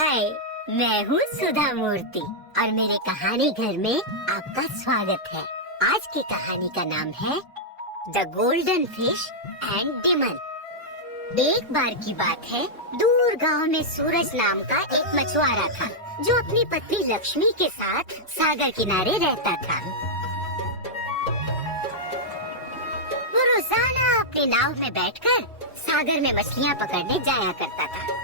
हाय, मैं हूँ सुधा मूर्ति और मेरे कहानी घर में आपका स्वागत है। आज की कहानी का नाम है the golden fish and demon. एक बार की बात है, दूर गांव में सूरज नाम का एक मछुआरा था जो अपनी पत्नी लक्ष्मी के साथ सागर किनारे रहता था। वो रोजाना अपनी नाव में बैठकर सागर में मछलियाँ पकड़ने जाया करता था।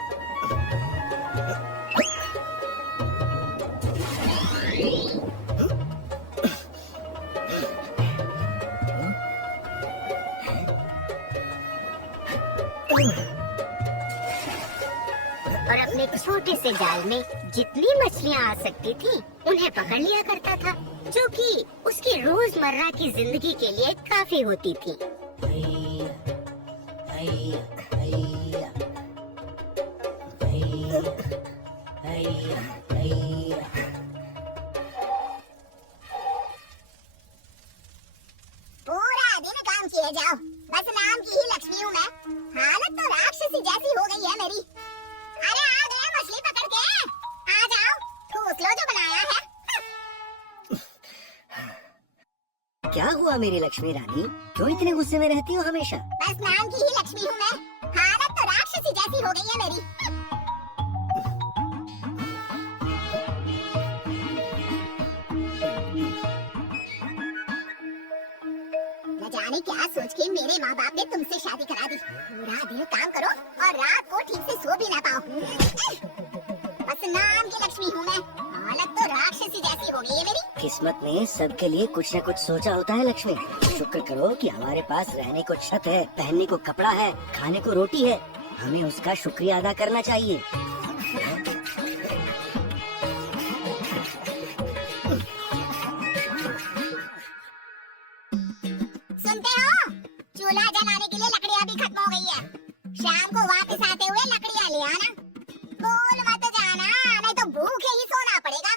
और अपने छोटे से जाल में जितनी मछलियाँ आ सकती थी उन्हें पकड़ लिया करता था, जो कि उसकी रोजमर्रा की जिंदगी के लिए काफी होती थी। पूरा दिन काम किए जाओ, बस नाम की ही लक्ष्मी हूँ मैं। हालत तो राक्षसी जैसी हो गई है मेरी। अरे आ गए मछली पकड़ के, आ जाओ, ठूस लो जो बनाया है। क्या हुआ मेरी लक्ष्मी रानी, क्यों इतने गुस्से में रहती हो हमेशा? बस नाम की ही लक्ष्मी हूँ मैं, हालत तो राक्षसी जैसी हो गई है मेरी। न जाने क्या सोच के मेरे माँ बाप ने तुमसे शादी करा दी। पूरा दिन काम करो और रात को ठीक से सो भी ना पाओ। बस नाम की लक्ष्मी हूँ मैं, हालत तो राक्षसी जैसी हो गई है मेरी। किस्मत ने सबके लिए कुछ न कुछ सोचा होता है लक्ष्मी। शुक्र करो कि हमारे पास रहने को छत है, पहनने को कपड़ा है, खाने को रोटी है। हमें उसका शुक्रिया अदा करना चाहिए। सुनते हो? चूल्हा जलाने के लिए लकड़ियाँ भी खत्म हो गई है। शाम को वापस आते हुए लकड़ियाँ ले आना। भूल मत जाना, नहीं तो भूखे ही सोना पड़ेगा।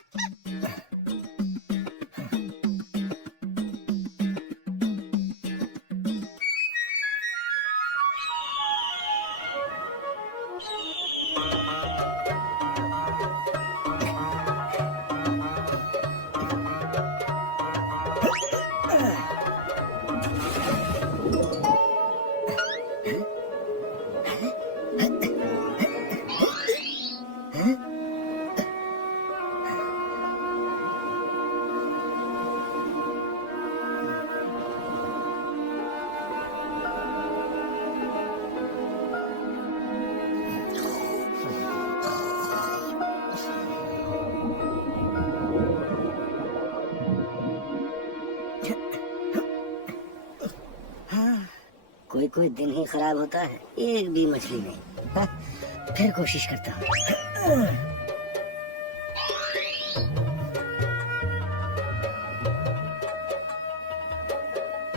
कोई कोई दिन ही खराब होता है, एक भी मछली नहीं। हाँ, फिर कोशिश करता हूँ।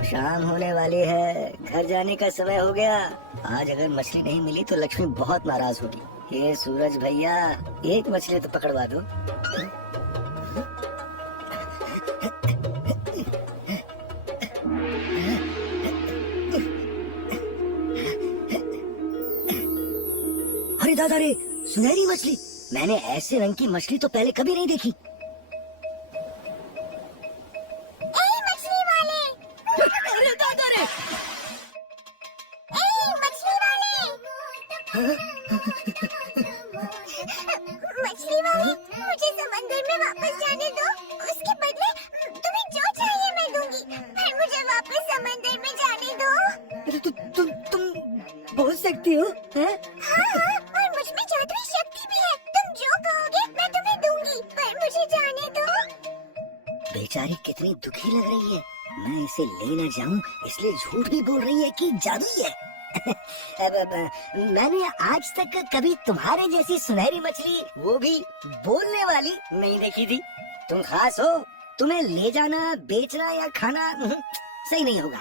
शाम होने वाली है, घर जाने का समय हो गया। आज अगर मछली नहीं मिली तो लक्ष्मी बहुत नाराज होगी। ये सूरज भैया, एक मछली तो पकड़वा दो। अरे दादा रे, सुनहरी मछली! मैंने ऐसे रंग की मछली तो पहले कभी नहीं देखी। मछली वाले! अरे दादा रे! मछली वाले! मछली वाले, मुझे समंदर में वापस जाने दो। उसके बदले तुम्हें जो चाहिए मैं दूंगी, पर मुझे वापस समंदर में जाने दो। तुम बोल सकती हो? हैं? हाँ, और मुझ में जादुई शक्ति भी है। तुम जो कहोगे मैं तुम्हें दूंगी, पर मुझे जाने दो। बेचारी कितनी दुखी लग रही है। मैं इसे ले न जाऊं इसलिए झूठ भी बोल रही है कि जादुई है। मैंने आज तक कभी तुम्हारे जैसी सुनहरी मछली, वो भी बोलने वाली, नहीं देखी थी। तुम खास हो, तुम्हें ले जाना, बेचना या खाना सही नहीं होगा।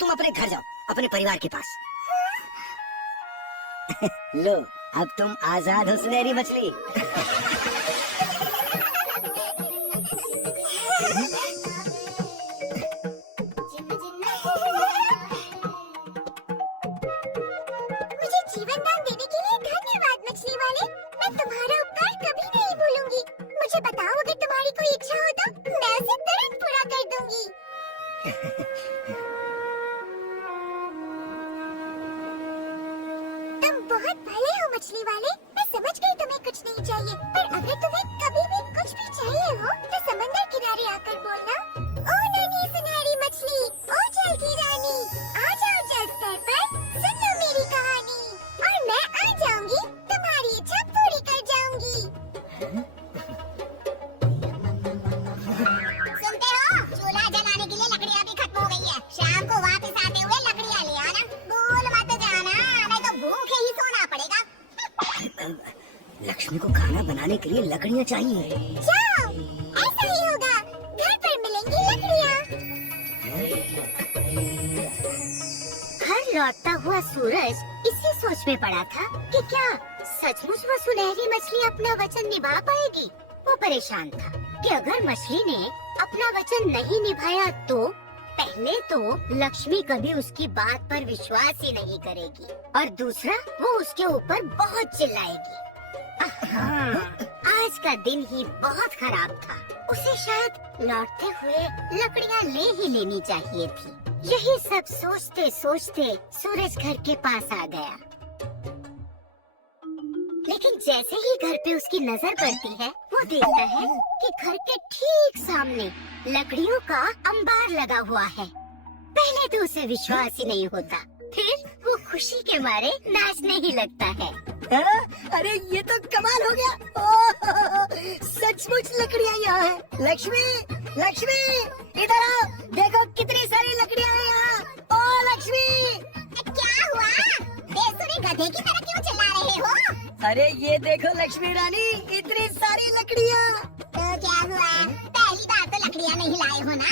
तुम अपने घर जाओ, अपने परिवार के पास। लो, अब तुम आजाद हो सुनहरी मछली। मुझे जीवन दान देने के लिए धन्यवाद मछली वाले। मैं तुम्हारा बहुत भले हो मछली वाले। मैं समझ गई तुम्हें कुछ नहीं चाहिए, पर अगर तुम्हें कभी भी कुछ भी चाहिए हो तो समंदर किनारे आकर बोलना। ओ नन्ही सुनहरी मछली, ओ जल की रानी, आ जाओ जल स्तर पर, सुन लो मेरी कहानी, और मैं आ जाऊंगी, तुम्हारी इच्छा पूरी कर जाऊंगी। सुनते हो? चूल्हा जलाने के लिए लकड़ियाँ भी खत्म हो गई है। शाम को वापस आते हुए लकड़ियाँ ले आना। भूल मत जाना, नहीं तो भूखे ही सोना पड़ेगा। लक्ष्मी को खाना बनाने के लिए लकड़ियाँ चाहिए। जाओ, ऐसा ही होगा। घर पर मिलेंगी लकड़ियाँ। घर लौटता हुआ सूरज इसी सोच में पड़ा था कि क्या सचमुच वो सुनहरी मछली अपना वचन निभा पाएगी। वो परेशान था कि अगर मछली ने अपना वचन नहीं निभाया तो पहले तो लक्ष्मी कभी उसकी बात पर विश्वास ही नहीं करेगी, और दूसरा वो उसके ऊपर बहुत चिल्लाएगी। आज का दिन ही बहुत खराब था। उसे शायद लौटते हुए लकड़ियाँ ले ही लेनी चाहिए थी। यही सब सोचते सोचते सूरज घर के पास आ गया। लेकिन जैसे ही घर पे उसकी नजर पड़ती है, वो देखता है कि घर के ठीक सामने लकड़ियों का अंबार लगा हुआ है। पहले तो उसे विश्वास ही नहीं होता, फिर वो खुशी के मारे नाचने ही लगता है। अरे ये तो कमाल हो गया। ओह, सचमुच लकड़ियाँ यहाँ है। लक्ष्मी, लक्ष्मी इधर आओ, देखो कितनी सारी लकड़ियाँ हैं यहाँ। ओ लक्ष्मी! क्या हुआ? बेसुरे गधे की तरह क्यों चिल्ला रहे हो? अरे ये देखो लक्ष्मी रानी, इतनी सारी लकड़ियाँ। तो क्या हुआ? पहली बार तो लकड़ियाँ नहीं लाए हो ना?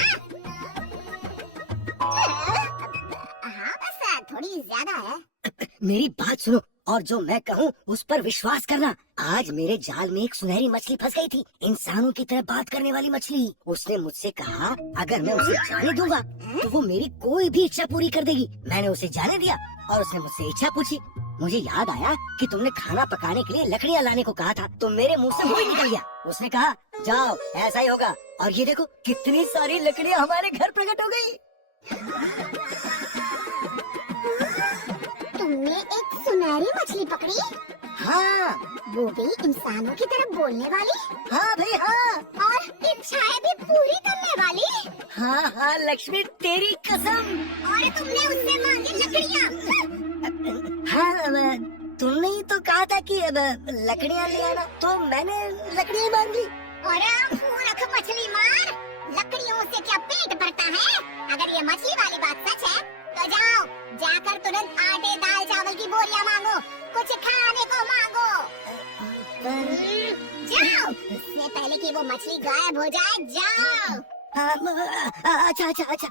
हाँ बस थोड़ी ज्यादा है। मेरी बात सुनो और जो मैं कहूँ उस पर विश्वास करना। आज मेरे जाल में एक सुनहरी मछली फंस गई थी, इंसानों की तरह बात करने वाली मछली। उसने मुझसे कहा अगर मैं उसे जाने दूंगा तो वो मेरी कोई भी इच्छा पूरी कर देगी। मैंने उसे जाने दिया और उसने मुझसे इच्छा पूछी। मुझे याद आया कि तुमने खाना पकाने के लिए लकड़ियाँ लाने को कहा था, तो मेरे मुंह से वही निकल गया। उसने कहा जाओ ऐसा ही होगा, और ये देखो कितनी सारी लकड़ियाँ हमारे घर प्रकट हो गयी। तुमने एक सुनहरी मछली पकड़ी? हाँ, वो भी इंसानों की तरह बोलने वाली? हाँ भाई हाँ। और इच्छाएं भी पूरी करने वाली? हाँ हाँ लक्ष्मी तेरी कसम। और तुमने उससे मांगी लकड़ियाँ? हाँ तुमने ही तो कहा था कि अब लकड़ियाँ ले आना, तो मैंने लकड़ियाँ मांग ली। और मूर्ख मछली मार, लकड़ियों से क्या पेट भरता है? अगर ये मछली वाली बात सच है तो जाओ, जाकर तुरंत आटे दाल चावल की बोरियां मांगो, कुछ खाने को मांगो। जाओ, इससे पहले कि वो मछली गायब हो जाए, जाओ। अच्छा अच्छा अच्छा।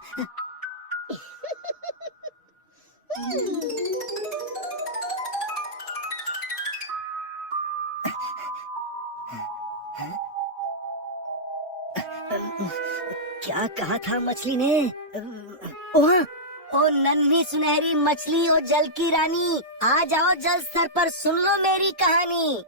क्या कहा था मछली ने? ओह, ओ नन्ही सुनहरी मछली, ओ जल की रानी, आ जाओ जल स्तर पर, सुन लो मेरी कहानी।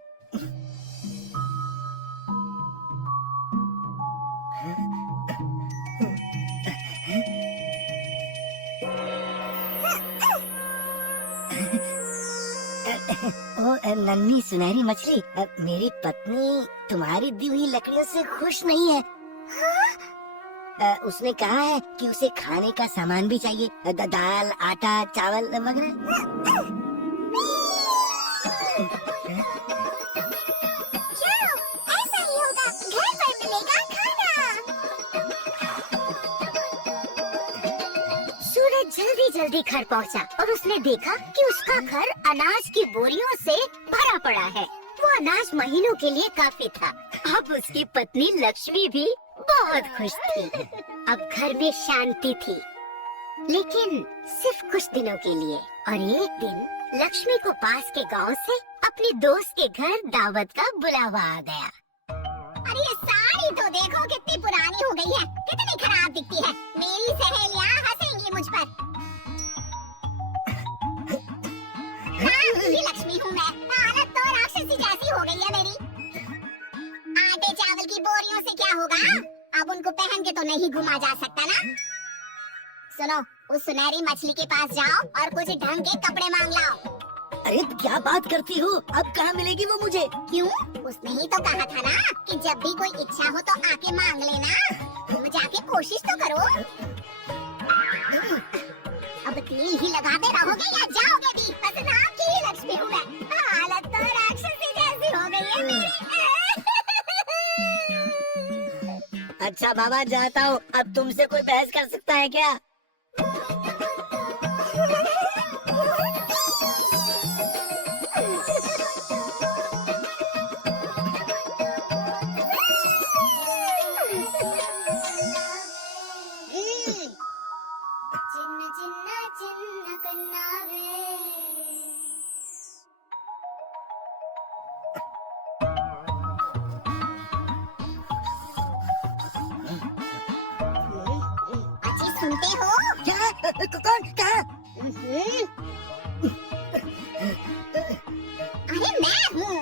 ओ नन्ही सुनहरी मछली, मेरी पत्नी तुम्हारी दी हुई लकड़ियों से खुश नहीं है। उसने कहा है कि उसे खाने का सामान भी चाहिए, दाल आटा चावल वगैरह। जाओ, ऐसा ही होगा, घर पर मिलेगा खाना। सूरज जल्दी जल्दी घर पहुंचा और उसने देखा कि उसका घर अनाज की बोरियों से भरा पड़ा है। वो अनाज महीनों के लिए काफी था। अब उसकी पत्नी लक्ष्मी भी बहुत खुश थी। अब घर में शांति थी, लेकिन सिर्फ कुछ दिनों के लिए। और एक दिन लक्ष्मी को पास के गांव से अपनी दोस्त के घर दावत का बुलावा आ गया। अरे ये साड़ी तो देखो कितनी पुरानी हो गई है, कितनी खराब दिखती है। मेरी सहेलियां हंसेंगी मुझ पर। नाम की लक्ष्मी हूँ मैं, हालत तो राक्षसी जैसी हो गई है मेरी। आटे चावल की बोरियों से क्या होगा? अब उनको पहन के तो नहीं घुमा जा सकता ना। सुनो, उस सुनहरी मछली के पास जाओ और कुछ ढंग के कपड़े मांग लाओ। अरे क्या बात करती हो, अब कहाँ मिलेगी वो मुझे? क्यों? उसने ही तो कहा था ना कि जब भी कोई इच्छा हो तो आके मांग लेना। तुम जाके कोशिश तो करो। अब तीर ही लगाते रहोगे या जाओगे भी? बस नाम की ही लक्ष्मी हूँ मैं। हालत तो राक्षसी जैसी हो गई है मेरी। अच्छा बाबा जाता हूँ, अब तुमसे कोई बहस कर सकता है क्या? చిన్న చిన్న చిన్న కన్నావే अच्छी सुनते हो? क्या? कौन? कहाँ? अरे मैं हूँ।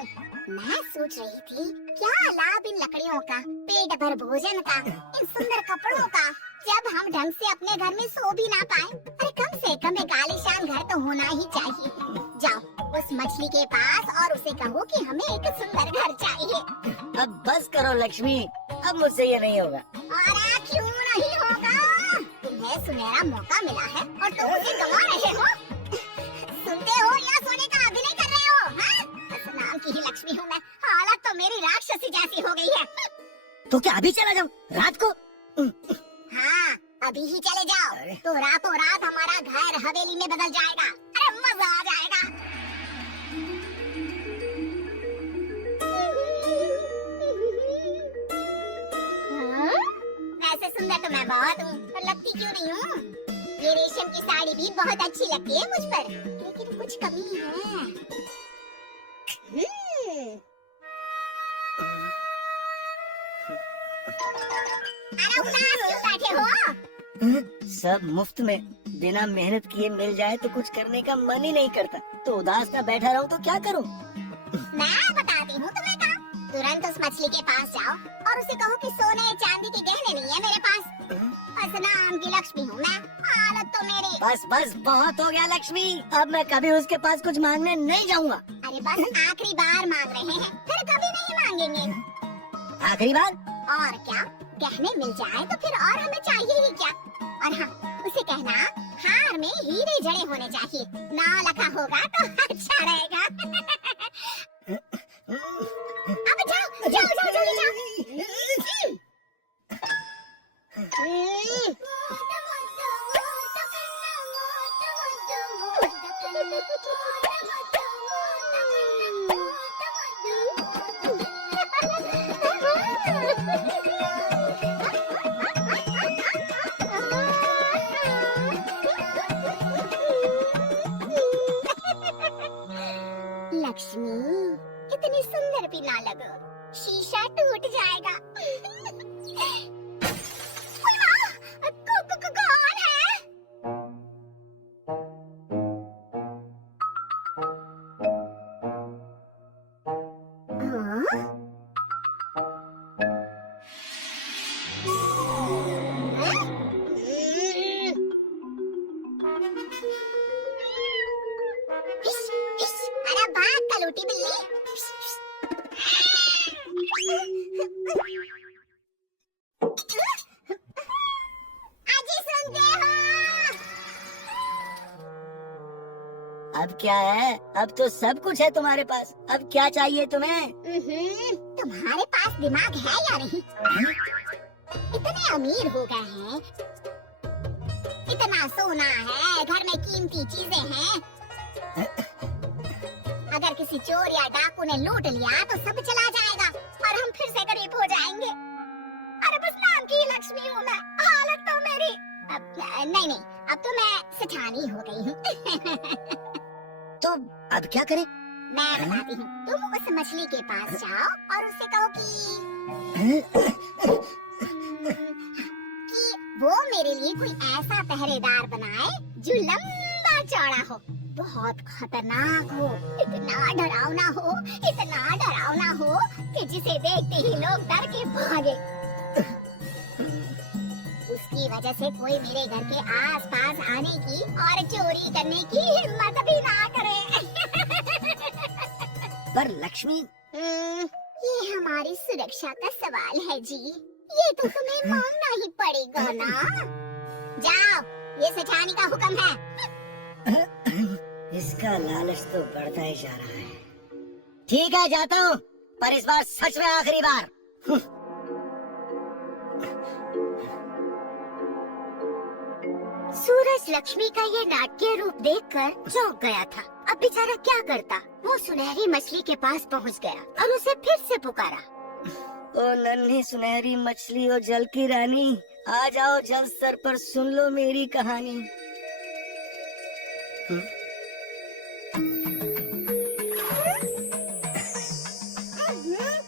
मैं सोच रही थी क्या लाभ इन लकड़ियों का, पेट भर भोजन का, इन सुंदर कपड़ों का, जब हम ढंग से अपने घर में सो भी ना पाए। अरे कम से कम एक आलीशान घर तो होना ही चाहिए। जाओ उस मछली के पास और उसे कहो कि हमें एक सुंदर घर चाहिए। अब बस करो लक्ष्मी, अब मुझसे ये नहीं होगा। अरे क्यों नहीं होगा? तुम्हें सुनहरा मौका मिला है और तुम उसे गंवा रहे हो। सुनते हो या सोने का अभिनय कर रहे हो? हाँ? बस नाम की ही लक्ष्मी हूँ मैं। हालत तो मेरी राक्षसी जैसी हो गई है। तो क्या अभी चला जाऊँ रात को? हाँ अभी ही चले जाओ तो रातों रात हमारा घर हवेली में बदल जाएगा। अरे मजा आ जाएगा। हाँ? वैसे सुंदर तो मैं बहुत हूँ, पर लगती क्यों नहीं हूँ? ये रेशम की साड़ी भी बहुत अच्छी लगती है मुझ पर, लेकिन कुछ कमी है। अरे उदास क्यों बैठे हो? सब मुफ्त में बिना मेहनत किए मिल जाए तो कुछ करने का मन ही नहीं करता, तो उदास ना बैठा रहूं तो क्या करूं? मैं बताती हूँ तुम्हें काम। तुरंत उस मछली के पास जाओ और उसे कहो कि सोने चांदी के गहने नहीं है मेरे पास। बस नाम की लक्ष्मी हूँ मैं। हालत तो मेरी। बस बस बहुत हो गया लक्ष्मी, अब मैं कभी उसके पास कुछ मांगने नहीं जाऊंगा। अरे बस आखिरी बार मांग रहे हैं, फिर कभी नहीं मांगेंगे। आखिरी बार? और क्या, गहने मिल जाए तो फिर और हमें चाहिए ही क्या। और हाँ उसे कहना हार में हीरे जड़े होने चाहिए, ना लिखा होगा तो अच्छा रहेगा। अब जाओ जाओ जाओ जल्दी जाओ। लक्ष्मी इतनी सुंदर भी ना लगो, शीशा टूट जाएगा। कौन है? हाँ? अरे भाग कलूटी बिल्ली। आजी सुनते हो? अब क्या है? अब तो सब कुछ है तुम्हारे पास, अब क्या चाहिए तुम्हें? तुम्हारे पास दिमाग है या नहीं? इतने अमीर हो गए हैं, इतना सोना है, घर में कीमती चीजें हैं। अगर किसी चोर या डाकू ने लूट लिया तो सब चला जाएगा और हम फिर से गरीब हो जाएंगे। अरे बस नाम की लक्ष्मी हूँ मैं। हालत तो मेरी नहीं, अब तो मैं सेठानी हो गई हूँ। तो अब क्या करें? मैं बताती हूँ, तुम उस मछली के पास जाओ और उससे कहो कि वो मेरे लिए कोई ऐसा पहरेदार बनाए जो लंबा चौड़ा हो, बहुत खतरनाक हो, इतना डरावना हो कि जिसे देखते ही लोग डर के भागे। उसकी वजह से कोई मेरे घर के आसपास आने की और चोरी करने की हिम्मत भी ना करे। पर लक्ष्मी, ये हमारी सुरक्षा का सवाल है जी, ये तो तुम्हें मानना ही पड़ेगा ना। जाओ, ये सेठानी का हुक्म है। इसका लालच तो बढ़ता ही जा रहा है। ठीक है, जाता हूँ, पर इस बार सच में आखिरी बार। सूरज लक्ष्मी का ये नाट्य रूप देखकर चौंक गया था। अब बेचारा क्या करता। वो सुनहरी मछली के पास पहुंच गया और उसे फिर से पुकारा। ओ नन्ही सुनहरी मछली, ओ जल की रानी, आ जाओ जल स्तर पर, सुन लो मेरी कहानी।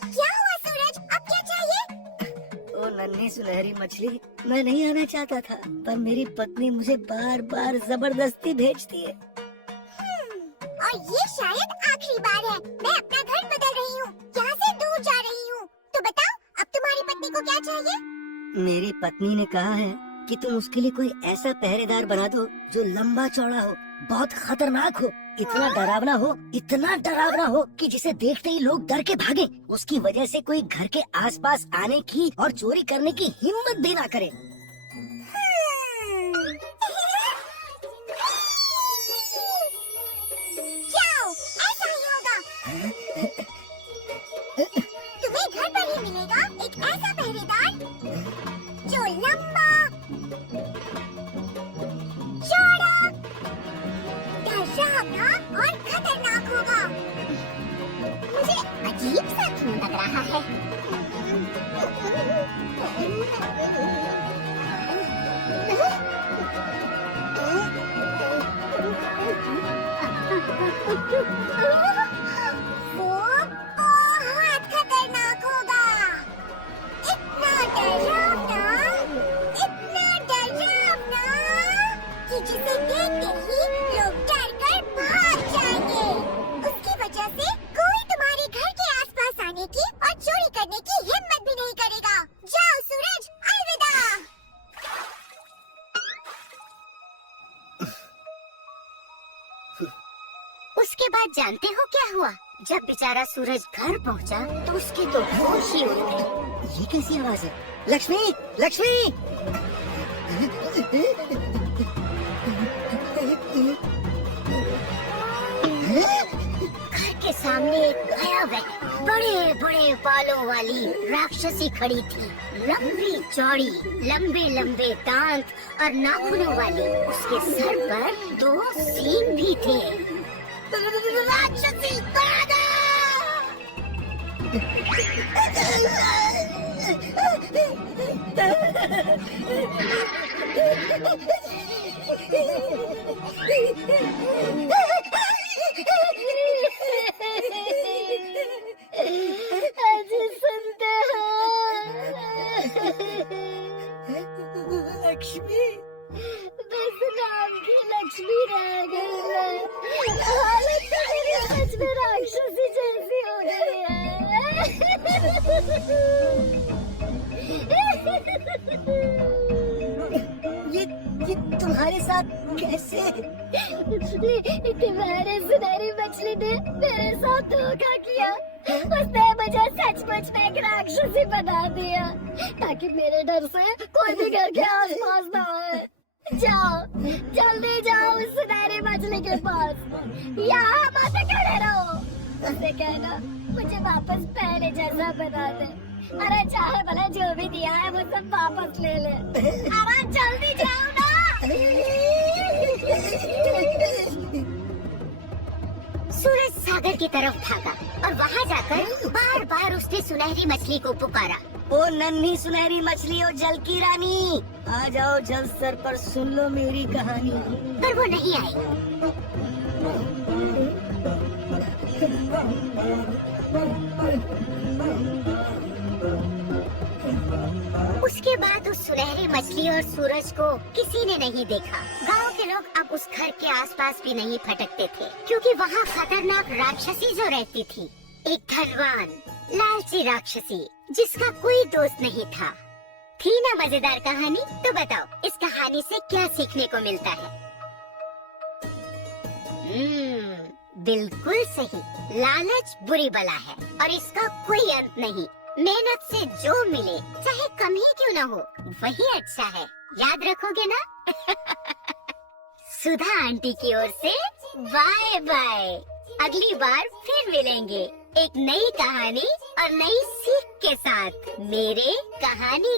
क्या हुआ सूरज, अब क्या चाहिए? ओ नन्ही सुनहरी मछली, मैं नहीं आना चाहता था, पर मेरी पत्नी मुझे बार बार जबरदस्ती भेजती है। और ये शायद आखिरी बार है। मैं अपना घर बदल रही हूँ, यहाँ से दूर जा रही हूँ। तो बताओ, अब तुम्हारी पत्नी को क्या चाहिए? मेरी पत्नी ने कहा है कि तुम उसके लिए कोई ऐसा पहरेदार बना दो जो लंबा चौड़ा हो, बहुत खतरनाक हो, इतना डरावना हो कि जिसे देखते ही लोग डर के भागे। उसकी वजह से कोई घर के आसपास आने की और चोरी करने की हिम्मत भी ना करे। जाओ, ऐसा ही होगा। तुम्हें घर पर ही मिलेगा एक ऐसा पहरेदार जो लंबा, चौड़ा, डरावना और खतरनाक होगा। मुझे अजीब सा क्यों लग रहा है? वो बहुत खतरनाक होगा। इतना डरावना कि जिसे देखते ही लोग डर कर भाग जाएंगे। उसकी वजह से कोई तुम्हारे घर के आसपास आने की और चोरी करने की हिम्मत भी नहीं करेगा। जाओ सूरज, अलविदा। उसके बाद जानते हो क्या हुआ? जब बेचारा सूरज घर पहुंचा तो उसकी तो होश ही उड़ गई। ये कैसी आवाज है? लक्ष्मी, लक्ष्मी! घर के सामने एक भयावह बड़े बड़े बालों वाली राक्षसी खड़ी थी। लंबी चौड़ी, लंबे लंबे दांत और नाखूनों वाली। उसके सर पर 2 सींग भी थे। राक्षसी सुनते हो? लक्ष्मी, बस नाम की लक्ष्मी रह गई है। हालत तो मेरी सच में राक्षसी जैसी हो गई ये तुम्हारे साथ कैसे? तुम्हारे सुनहरी मछली ने मेरे साथ धोखा किया। उसने मुझे सचमुच में एक राक्षसी बना दिया ताकि मेरे डर से कोई भी घर के आसपास ना आए। जाओ, जल्दी जाओ उस सुनहरी मछली के पास। यहाँ मत खड़े रहो। उससे कहना मुझे वापस पहले जैसा बना दे। अरे चाहे भला जो भी दिया है वो सब वापस ले ले। अरे जल्दी जाओ ना। सूरज सागर की तरफ भागा और वहाँ जाकर बार बार उसने सुनहरी मछली को पुकारा। ओ नन्ही सुनहरी मछली, ओ जल की रानी, आ जाओ जल स्तर पर, सुन लो मेरी कहानी। पर वो नहीं आई। उसके बाद उस सुनहरी मछली और सूरज को किसी ने नहीं देखा। गांव के लोग अब उस घर के आसपास भी नहीं फटकते थे क्योंकि वहाँ खतरनाक राक्षसी जो रहती थी, एक धनवान लालची राक्षसी जिसका कोई दोस्त नहीं था। थी ना मजेदार कहानी? तो बताओ इस कहानी से क्या सीखने को मिलता है? बिल्कुल सही। लालच बुरी बला है और इसका कोई अंत नहीं। मेहनत से जो मिले चाहे कम ही क्यों न हो वही अच्छा है। याद रखोगे ना? सुधा आंटी की ओर से बाय बाय। अगली बार फिर मिलेंगे एक नई कहानी और नई सीख के साथ मेरे कहानी